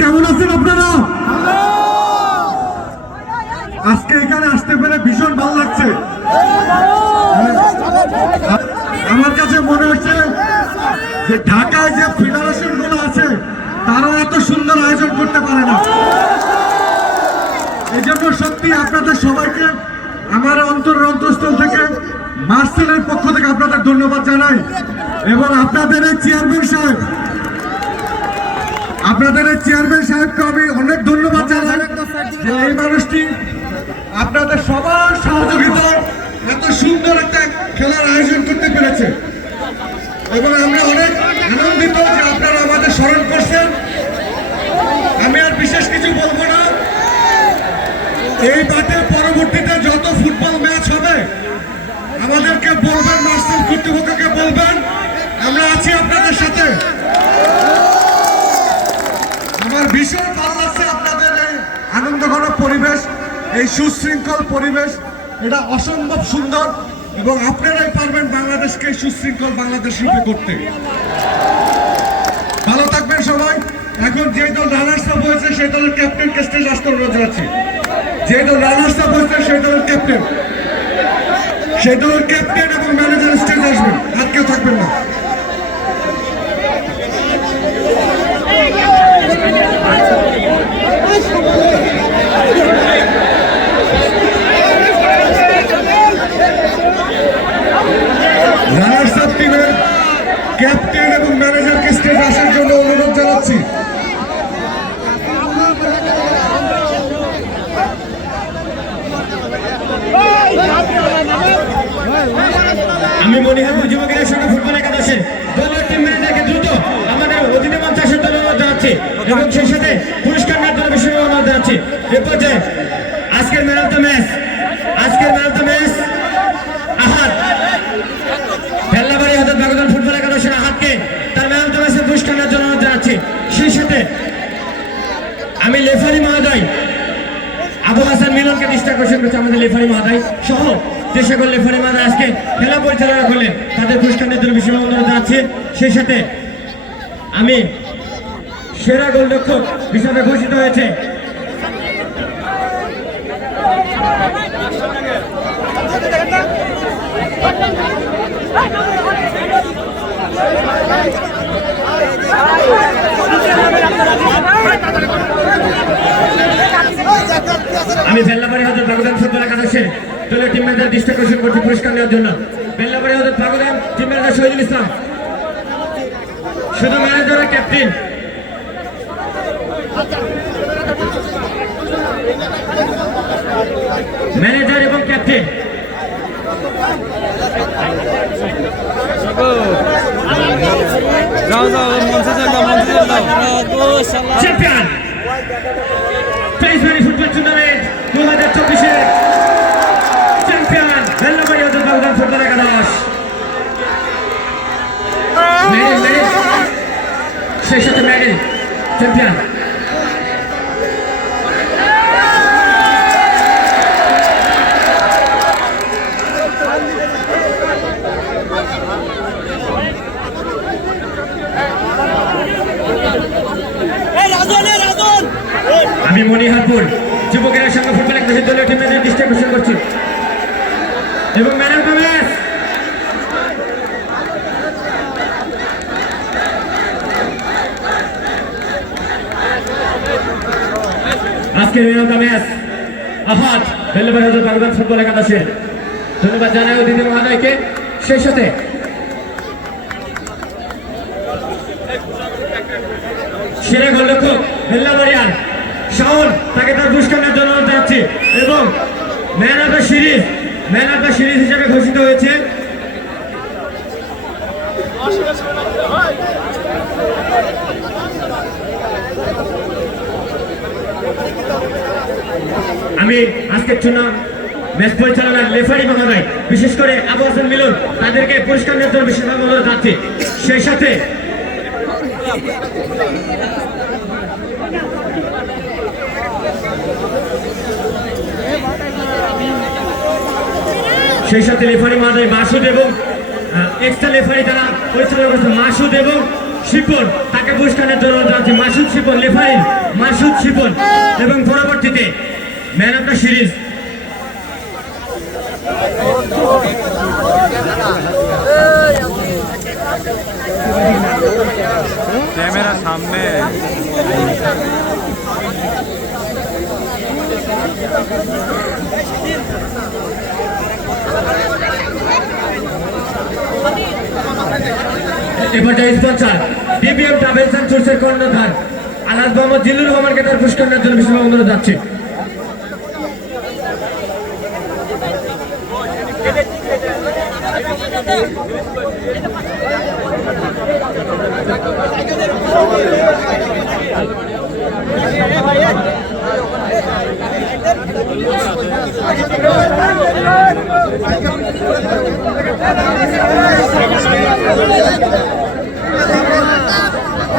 কেমন আছেন আপনারা? আজকে এখানে আসতে পেরে ভীষণ ভালো লাগছে। আমার কাছে মনে হচ্ছে যে ঢাকায় যে ফেডারেশন গুলো আছে তারাও এত সুন্দর আয়োজন করতে পারে না। এই জন্য সত্যি আপনাদের সবাইকে আমার অন্তরের অন্তঃস্থল থেকে মার্সেলের পক্ষ থেকে আপনাদের ধন্যবাদ জানাই। এবং আপনাদের এই চেয়ারম্যান সাহেবকে আমি অনেক ধন্যবাদ জানাই যে এই মানুষটি আপনাদের সবার সহযোগিতায় এত সুন্দর একটা খেলার আয়োজন করতে পেরেছে। এবং আমরা অনেক আনন্দিত যে আপনারা আমাদের স্মরণ করছেন। আমি আর বিশেষ কিছু বলবো না। এই মাঠে পরবর্তীতে যত ফুটবল ম্যাচ হবে আমাদেরকে বলবেন, মার্সেল কর্তৃপক্ষকে বলবেন, আমরা আছি আপনাদের সাথে। আমার ভীষণ ভালো লাগছে আপনাদের এই আনন্দঘন পরিবেশ, এই সুশৃঙ্খল পরিবেশ, এটা অসম্ভব সুন্দর। এবং আপনারাই পারবেন বাংলাদেশকে সুশৃঙ্খল বাংলাদেশ রূপে করতে। ভালো থাকবেন সবাই। এখন যে দল রানার্স আপ হয়েছে সেই দলের ক্যাপ্টেন স্টেজে আসতে অনুরোধ জানাচ্ছি। যে দল রানার্স আপ হয়েছে সেই দলের ক্যাপ্টেন এবং ম্যানেজার স্টেজে আসবেন, আর কেউ থাকবেন না। রানার্স আপ টিমের ক্যাপ্টেন এবং ম্যানেজারকে স্টেজে আসার জন্য অনুরোধ জানাচ্ছি। আমি মনিহারপুর যুবকের সঙ্গে ফুটবল একাদশের দলীয় টিম ম্যানেজারকে দ্রুত আমাদের অধীনে মঞ্চে আসার জন্য অনুরোধ জানাচ্ছি এবং সেই সাথে পুরস্কার নেওয়ার জন্য বিশেষ অনুরোধ জানাচ্ছি। এরপর যে আজকের man of the match Ahad ভেল্লাবাড়ি Hazrat Bagdan football একাদশের আহাদকে তার ম্যান অফ দ্য ম্যাচের পুরস্কার নেওয়ার জন্য অনুরোধ জানাচ্ছি। সেই সাথে আমি লেফারি মহোদয় আবু হাসান মিলনকে দৃষ্টি আকর্ষণ করছি। আমাদের লেফারি মহোদয় সহ যে সকল লেফারি মহোদয় আজকে খেলা পরিচালনা করলেন তাদের পুরস্কার নেওয়ার জন্য বিশেষ অনুরোধ জানাচ্ছি। সেই সাথে আমি সেরা গোলরক্ষক হিসাবে ঘোষিত হয়েছে আমি ভেল্লাবাড়ি হজরত বাগদান ফুটবল একাদশের দলীয় টিম ম্যানেজার দৃষ্টি আকর্ষণ করছি পুরস্কার নেওয়ার জন্য। ভেল্লাবাড়ি হজরত বাগদান টিম ম্যানেজার শহীদুল ইসলাম, শুধু ম্যানেজার ও ক্যাপ্টেন। ম্যানেজার এবং captain champion prize money football tournament 2024-এর চ্যাম্পিয়ন ভেল্লাবাড়ি হজরত বাগদান ফুটবল একাদশ। সেই সাথে মেডেল চ্যাম্পিয়ন আমি মনিহারপুর যুবকের সঙ্গে ফুটবল একাদশের দলীয় টিম ম্যানেজার দৃষ্টি আকর্ষণ করছি এবং ম্যান অফ দ্য ম্যাচ আজকের man of the match Ahad ভেল্লাবাড়ি Hazrat Bagdan football একাদশের। ধন্যবাদ জানাই অতিথি মহোদয়কে। সেই সাথে সেরা গোলরক্ষক ভেল্লাবাড়িয়ার শাওন, তাকে তার পুরস্কার নেওয়ার জন্য অনুরোধ জানাচ্ছি এবং ম্যান অফ দ্য সিরিজ হিসেবে ঘোষিত হয়েছে আমি আজকের ম্যাচ পরিচালনার লেফারি মহোদয় বিশেষ করে আবু হাসান মিলন তাদেরকে পুরস্কার নেওয়ার জন্য বিশেষভাবে অনুরোধ জানাচ্ছি। সেই সাথে রেফারি মহোদয় মাসুদ এবং এক্সট্রা রেফারি তারা পরিচালনা করছে মাসুদ এবং শিপন, তাকে পুরস্কারের জন্য যাচ্ছে মাসুদ শিপন, রেফারি মাসুদ শিপন। এবং পরবর্তীতে man of the series camera সামনে এবার স্পন্সর ডিবিএম ট্রাভেলস এন্ড ট্যুরসের কর্ণধার আলাস মোহাম্মদ জিল্লুর রহমানকে তার পুরস্কার নেওয়ার জন্য বিশেষ অনুরোধ যাচ্ছে।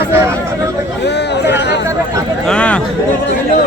Thank you.